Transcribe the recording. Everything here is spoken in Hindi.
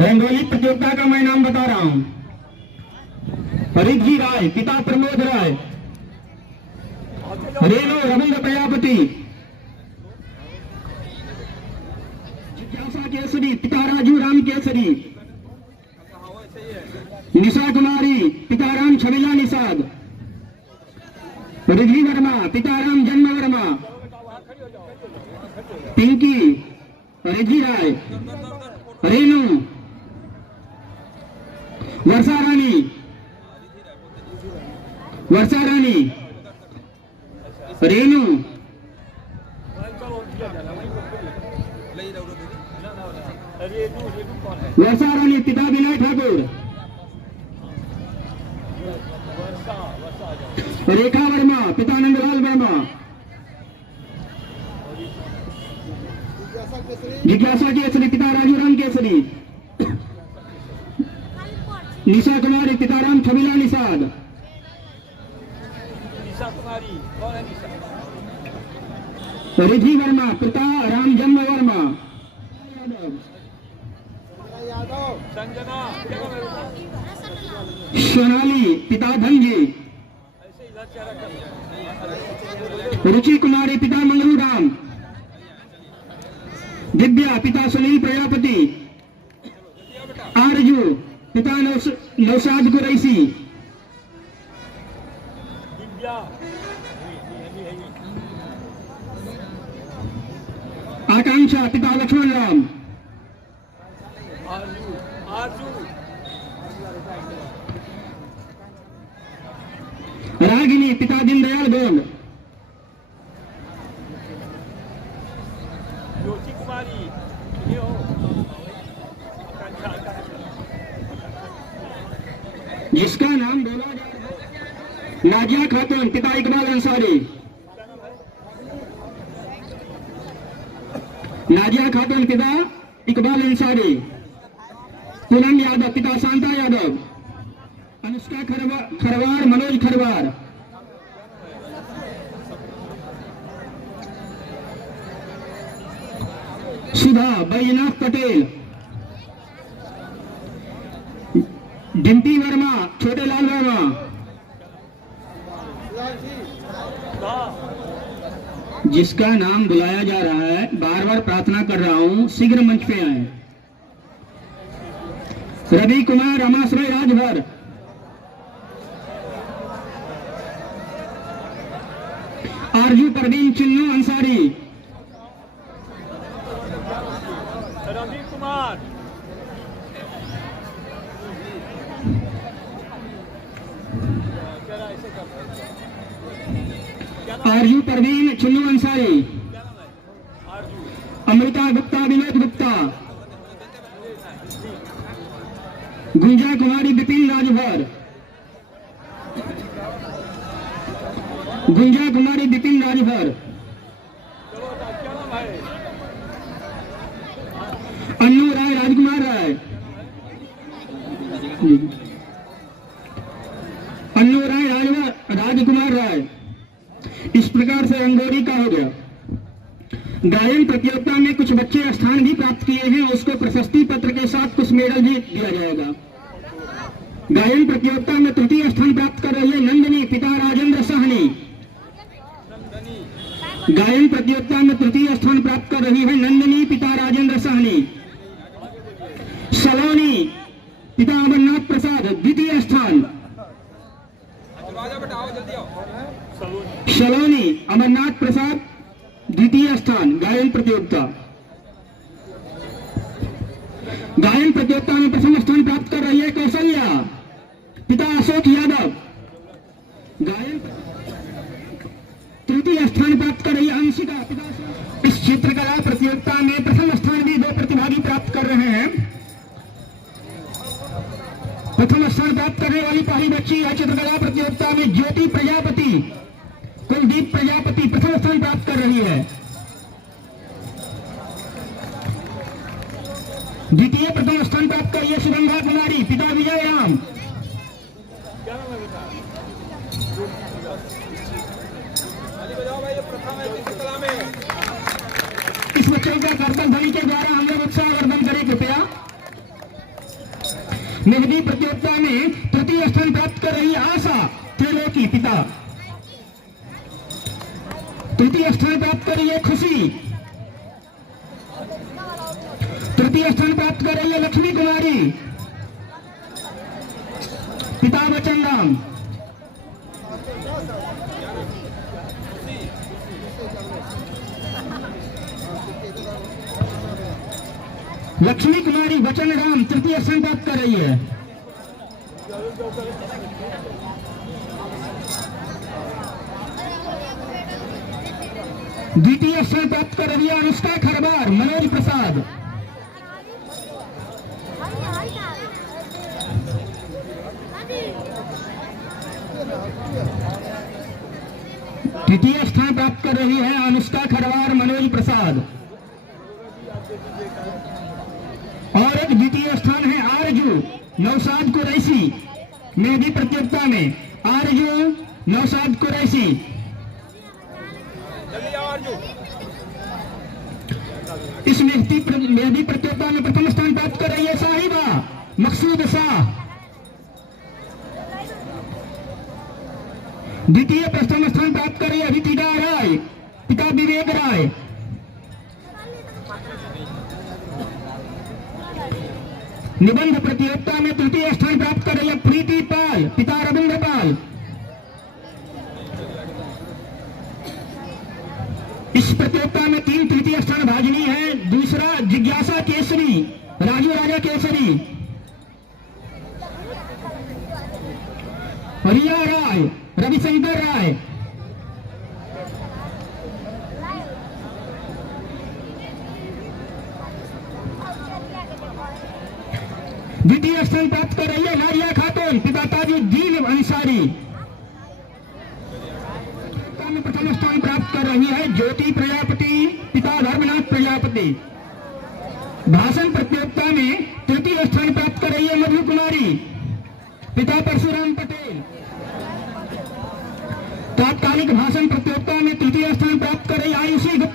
रंगोली प्रतियोगिता का मैं नाम बता रहा हूं। रिद्धि राय, पिता प्रमोद राय। रेणु रविंद्र प्रजापति। जिज्ञासा केसरी, पिता राजू राम केसरी। निशा कुमारी, पिता राम छबिला निषाद। रिद्धि वर्मा, पिता राम जन्म वर्मा। पिंकी, रिद्धि राय। रेणु, वर्षा रानी, वर्षा रानी। रेणु, वर्षा रानी, पिता विनय ठाकुर। रेखा वर्मा, पिता नंदलाल वर्मा। जिज्ञासा केसरी, पिता राजू राम केसरी। निशा कुमारी, पिता राम छबिला निषाद। निशा कुमारी, कौन है निशा? रिद्धि वर्मा, पिता राम जन्म वर्मा। संजना, सोनाली, पिता धनजी। रुचि कुमारी, पिता मंगलू राम। दिव्या, पिता सुनील प्रजापति। आरजू, पिता नौशाद कुरैसी। आकांक्षा, पिता लक्ष्मण राम। रागिनी, पिता दीनदयाल गोंड। जिसका नाम बोला जा रहा है नाजिया खातून, पिता इकबाल अंसारी। नाजिया खातून, पिता इकबाल अंसारी। पूनम यादव, पिता शांता यादव। अनुष्का खरवार, मनोज खरवार। सुधा, बैजनाथ पटेल। डिम्पी वर्मा, छोटे लाल वर्मा। जिसका नाम बुलाया जा रहा है, बार बार प्रार्थना कर रहा हूं, शीघ्र मंच पे आए। रवि कुमार, रमाश्रय राजभर। आरजू परवीन, चिन्नू अंसारी। रवि कुमार, आरजू परवीन, चिन्नू अंसारी। अमृता गुप्ता, विनोद गुप्ता। गुंजा कुमारी, विपिन राजभर। गुंजा कुमारी, विपिन राजभर। अन्नू राय, राजकुमार राय। अन्नू राय, राजकुमार राय। इस प्रकार से रंगोली का हो गया। गायन प्रतियोगिता में कुछ बच्चे स्थान भी प्राप्त किए हैं, उसको प्रशस्ति पत्र के साथ कुछ मेडल भी दिया जाएगा। गायन प्रतियोगिता में तृतीय स्थान प्राप्त कर रही है नंदिनी, पिता राजेंद्र साहनी। गायन प्रतियोगिता में तृतीय स्थान प्राप्त कर रही है नंदिनी, पिता राजेंद्र साहनी। सलोनी, पिता अमरनाथ प्रसाद, द्वितीय स्थान। सलोनी अमरनाथ प्रसाद, द्वितीय स्थान गायन प्रतियोगिता। गायन प्रतियोगिता में प्रथम स्थान प्राप्त कर रही है कौशल्या, पिता अशोक यादव। गायन तृतीय स्थान प्राप्त कर रही है अंशिका, पिता। इस चित्रकला प्रतियोगिता में प्रथम स्थान भी दो प्रतिभागी प्राप्त कर रहे हैं। प्रथम स्थान प्राप्त करने वाली पहली बच्ची है चित्रकला प्रतियोगिता में ज्योति प्रजापति, कुलदीप प्रजापति प्रथम स्थान प्राप्त कर रही है। द्वितीय प्रथम स्थान प्राप्त करिए सुगंधा कुमारी, पिता विजय राम। इस बच्चों का करतल ध्वनि के द्वारा हम लोग उत्साहवर्धन करें कृपया। मेहंदी प्रतियोगिता में तृतीय स्थान प्राप्त कर रही आशा त्रिलोकी पिता। तृतीय स्थान प्राप्त कर रही है खुशी। तृतीय स्थान प्राप्त कर रही है लक्ष्मी कुमारी पिता वचन राम। लक्ष्मी कुमारी वचन राम तृतीय स्थान प्राप्त कर रही है। द्वितीय स्थान प्राप्त कर रही है अनुष्का खरबार मनोज प्रसाद। तृतीय स्थान प्राप्त कर रही है अनुष्का खरवार मनोज प्रसाद। और एक द्वितीय स्थान है आरजू नौशाद कुरैशी मेहंदी प्रतियोगिता में। आरजू नौशाद कुरैशी। इस मेहंदी प्रतियोगिता में प्रथम स्थान प्राप्त कर रही है साहिबा मकसूद शाह। द्वितीय प्रथम स्थान प्राप्त कर रही है रितिका राय पिता विवेक राय। निबंध प्रतियोगिता में तृतीय स्थान प्राप्त कर रही है प्रीति पाल पिता रविंद्र पाल। इस प्रतियोगिता में 3 तृतीय स्थान भाजनी है। दूसरा जिज्ञासा केसरी राजू राजा केसरी। रिया राय रविशंकर राय। द्वितीय स्थान प्राप्त कर रही है नारिया खातून पिता ताजुद्दीन अंसारी। प्रथम स्थान प्राप्त कर रही है ज्योति प्रजापति पिता धर्मनाथ प्रजापति। भाषण प्रतियोगिता में तृतीय स्थान प्राप्त कर रही है मधु कुमारी पिता परशुराम पटेल। तात्कालिक भाषण प्रतियोगिता में तृतीय स्थान प्राप्त कर रही आयुषी गुप्ता